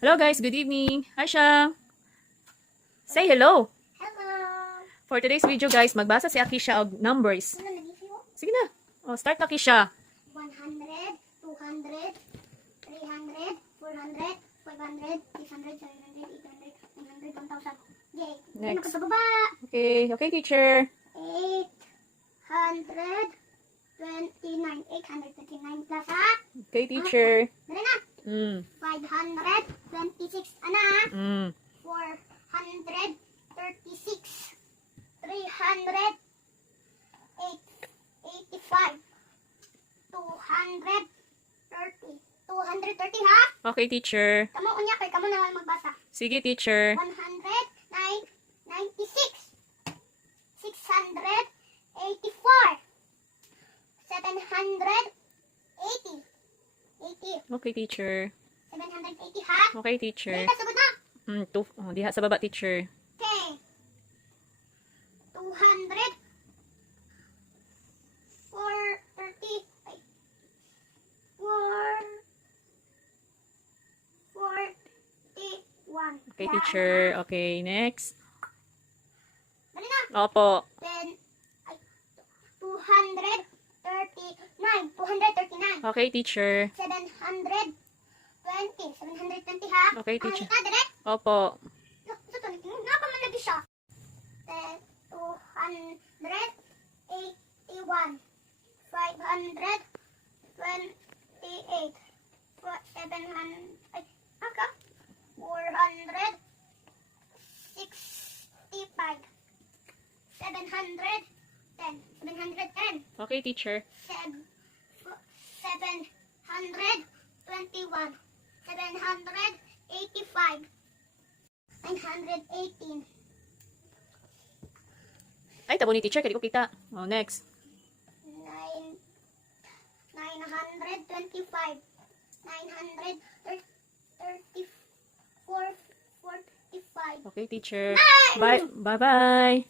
Hello guys, good evening. Hi Siya. Say hello. Hello. For today's video guys, magbasa si Akisha og numbers. Ano lagi siyo? Sige na. Oh, start Akisha. 100, 200, 300, 400, 500, 600, 700, 800, 900, 1,000. Yay. Next. Ano ka sa baba? Okay, teacher. 829. 829 plus ha? Okay, teacher. Dali na. 526. Ana? 436. 385. 230. 230 ha? Okay, teacher. Kamu unya kay kamu na magbasa. Sige, teacher. 196. 684. 780. 80. Okay, teacher. 780 ha? Okay, teacher. Dito, sugod na. Diha sa baba, teacher. Okay. 200. 430. Ay. 41. Okay, teacher. Okay, next. Dali na. Opo. Then, ay, 239. 239. Okay, teacher. 720. 720 ha? Okay, teacher. Ano, dali? Opo. Ito, nga pa man lagi siya. Then, 281. 528. 700. Ay, aka? 465. 710. 710. Okay, teacher. 721. 785. 918. Ay, tabo ni teacher. Kadi ko kita. Oh, next. 925. 934. 45. Okay, teacher. Bye. Bye-bye.